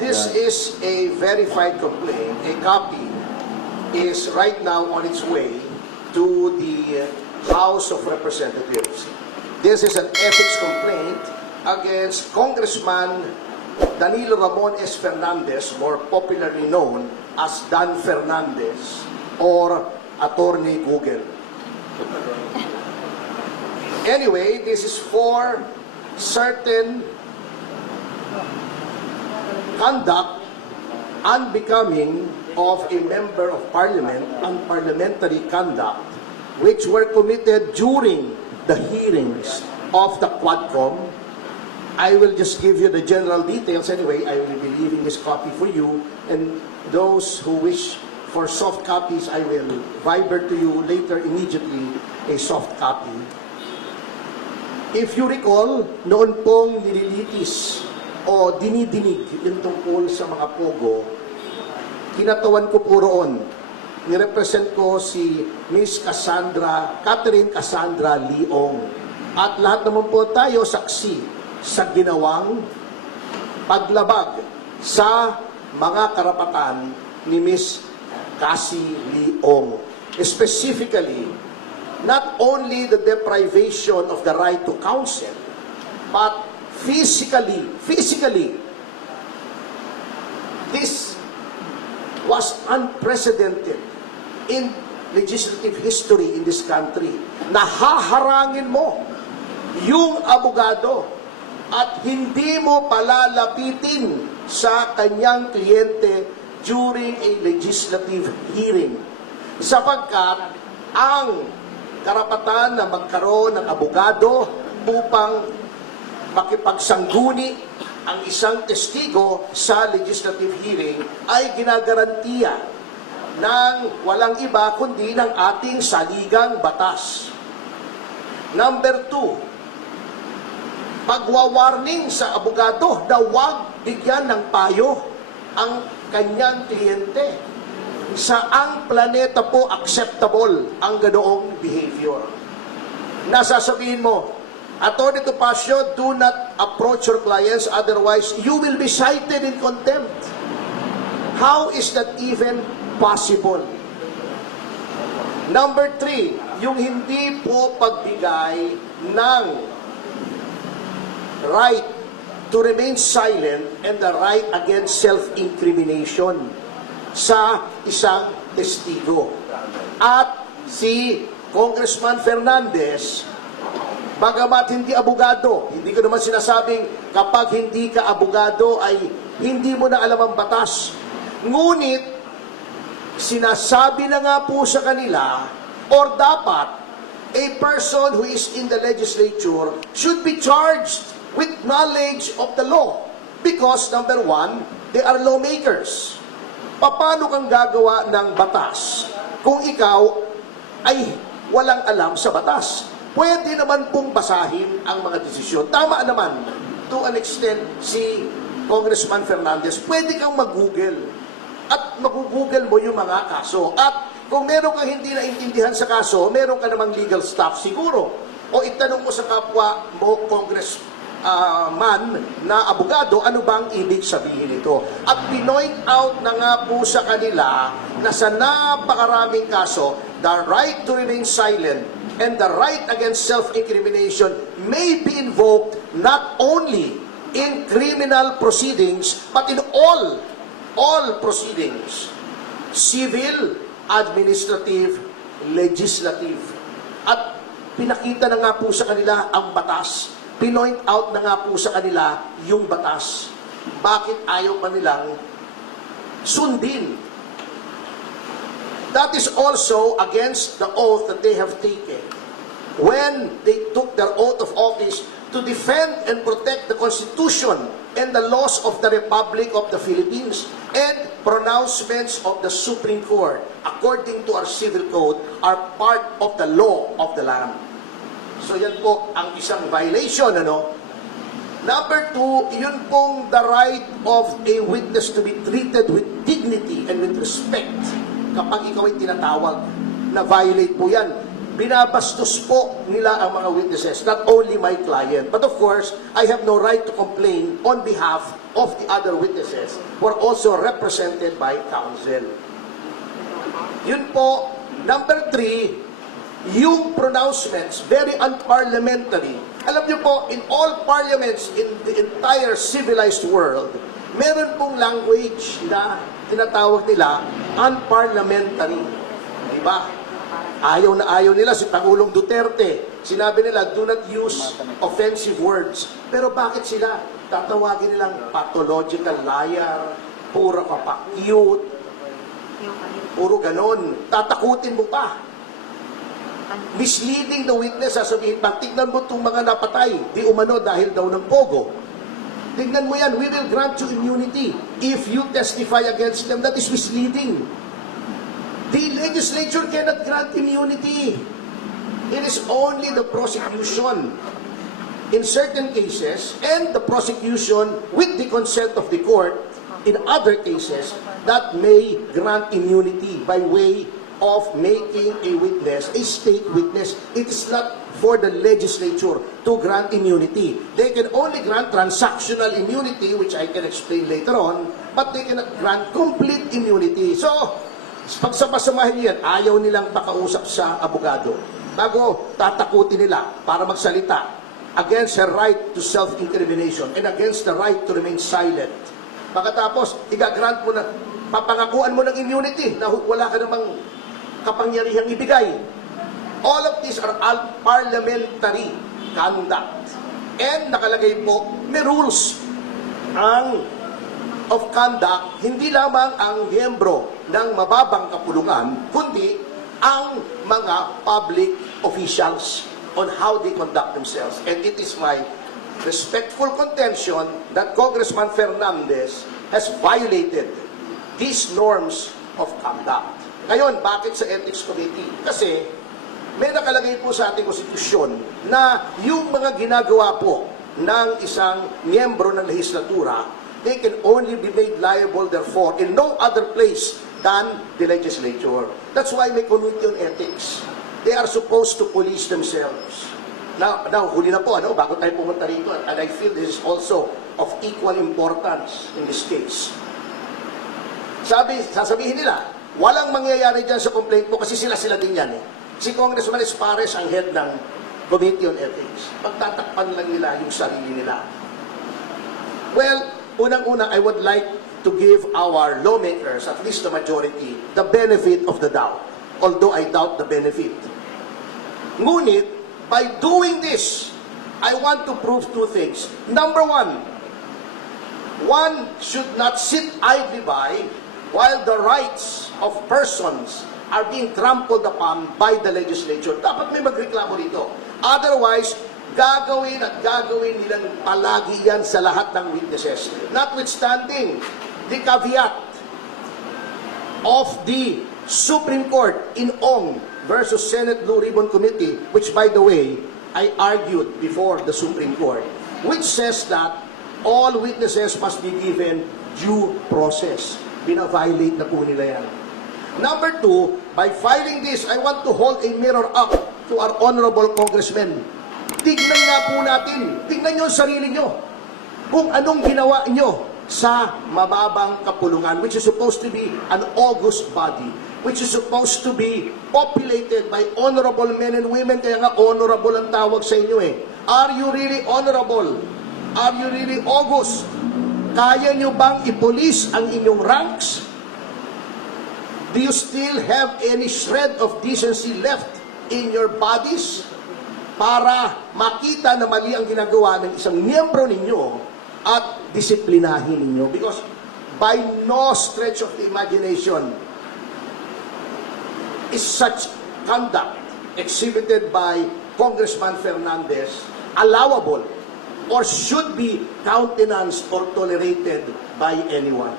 This is a verified complaint. A copy is right now on its way to the House of Representatives. This is an ethics complaint against Congressman Danilo Ramon S. Fernandez, more popularly known as Dan Fernandez or Attorney Google. Anyway, this is for certain conduct unbecoming of a member of parliament, unparliamentary conduct, which were committed during the hearings of the Quadcom. I will just give you the general details anyway. I will be leaving this copy for you, and those who wish for soft copies, I will viber to you later immediately a soft copy. If you recall, noon pong nililitis o dinidinig yung tungkol sa mga pogo, kinatawan ko po roon. Nirepresent ko si Miss Catherine Cassandra Leong. At lahat naman po tayo saksi sa ginawang paglabag sa mga karapatan ni Miss Cassie Leong. Specifically, not only the deprivation of the right to counsel, but physically, this was unprecedented in legislative history in this country. Nahaharangin mo yung abogado at hindi mo palalapitin sa kanyang kliyente during a legislative hearing. Sapagkat ang karapatan na magkaroon ng abogado upang makipagsangguni ang isang testigo sa legislative hearing ay ginagarantiya ng walang iba kundi ng ating saligang batas. Number 2, pagwawarning sa abogado na huwag bigyan ng payo ang kanyang kliyente. Saang planeta po acceptable ang ganoong behavior? Nasasabihin mo, Attorney Topacio, do not approach your clients, otherwise you will be cited in contempt. How is that even possible? Number 3, yung hindi po pagbigay ng right to remain silent and the right against self-incrimination sa isang testigo. At si Congressman Fernandez, bagamat hindi abogado, hindi ko naman sinasabing kapag hindi ka abogado ay hindi mo na alam ang batas. Ngunit, sinasabi na nga po sa kanila, or dapat, a person who is in the legislature should be charged with knowledge of the law. Because, number 1, they are lawmakers. Paano kang gagawa ng batas kung ikaw ay walang alam sa batas? Pwede naman pong basahin ang mga desisyon. Tama naman, to an extent, si Congressman Fernandez, pwede kang mag-google. At mag-google mo yung mga kaso. At kung meron kang hindi naintindihan sa kaso, meron ka namang legal staff siguro. O itanong mo sa kapwa mo, Congressman na abogado, ano bang ibig sabihin ito? At pinoint out na nga po sa kanila na sa napakaraming kaso, the right to remain silent and the right against self-incrimination may be invoked not only in criminal proceedings, but in all proceedings. Civil, administrative, legislative. At pinakita na nga po sa kanila ang batas. Pinoint out na nga po sa kanila yung batas. Bakit ayaw pa nilang sundin? That is also against the oath that they have taken when they took their oath of office to defend and protect the Constitution and the laws of the Republic of the Philippines and pronouncements of the Supreme Court, according to our civil code, are part of the law of the land. So yan po ang isang violation, ano? Number 2, yun pong the right of a witness to be treated with dignity and with respect. Kapag ikaw ay tinatawag, na violate po yan. binabastos po nila ang mga witnesses, not only my client. But of course, I have no right to complain on behalf of the other witnesses who are also represented by counsel. Yun po. Number 3, yung pronouncements, very unparliamentary. Alam niyo po, in all parliaments in the entire civilized world, meron pong language na tinatawag nila unparliamentary. Diba? Ayaw na ayaw nila si Pangulong Duterte. Sinabi nila, do not use offensive words. Pero bakit sila tatawagin nilang pathological liar, puro kapak-cute, puro ganon. Tatakutin mo pa. Misleading the witness, sasabihin, tignan mo itong mga napatay, di umano dahil daw ng pogo. Tignan mo yan, we will grant you immunity. If you testify against them, that is misleading. The legislature cannot grant immunity. It is only the prosecution in certain cases and the prosecution with the consent of the court in other cases that may grant immunity by way of making a witness, a state witness. It is not for the legislature to grant immunity. They can only grant transactional immunity, which I can explain later on, but they cannot grant complete immunity. So, pagsama-samahin yan, ayaw nilang pakausap sa abogado. Bago tatakutin nila para magsalita against her right to self-incrimination and against the right to remain silent. Pagkatapos, igagrant mo na, papangakuan mo ng immunity na wala ka namang kapangyarihang ibigay. All of these are parliamentary conduct. And nakalagay po, may rules of conduct, hindi lamang ang miyembro ng mababang kapulungan, kundi ang mga public officials on how they conduct themselves. And it is my respectful contention that Congressman Fernandez has violated these norms of conduct. Ngayon, bakit sa Ethics Committee? Kasi may nakalagay po sa ating konstitusyon na yung mga ginagawa po ng isang miyembro ng lehislatura, they can only be made liable therefore in no other place than the legislature. That's why may committee on ethics. They are supposed to police themselves. Now huli na po, bago tayo pumunta rito, and I feel this is also of equal importance in this case. Sasabihin nila, walang mangyayari dyan sa complaint mo kasi sila din yan eh. Si Congressman Espares ang head ng Committee on Ethics. Pagtatakpan lang nila yung sarili nila. Well, unang-una, I would like to give our lawmakers, at least the majority, the benefit of the doubt. Although I doubt the benefit. Ngunit, by doing this, I want to prove two things. Number one should not sit idly by while the rights of persons are being trampled upon by the legislature. Dapat may magreklamo dito. Otherwise, gagawin nilang palagi yan sa lahat ng witnesses. Notwithstanding the caveat of the Supreme Court in Ong versus Senate Blue Ribbon Committee, which by the way, I argued before the Supreme Court, which says that all witnesses must be given due process. Bina-violate na po nila yan. Number two, by filing this, I want to hold a mirror up to our honorable congressmen. Tignan nga po natin, tignan nyo ang sarili nyo, kung anong ginawa nyo sa mababang kapulungan, which is supposed to be an august body, which is supposed to be populated by honorable men and women, kaya nga honorable ang tawag sa inyo eh. Are you really honorable? Are you really august? Kaya nyo bang ipulis ang inyong ranks? Do you still have any shred of decency left in your bodies para makita na mali ang ginagawa ng isang miyembro ninyo at disiplinahin ninyo? Because by no stretch of the imagination is such conduct exhibited by Congressman Fernandez allowable or should be countenanced or tolerated by anyone.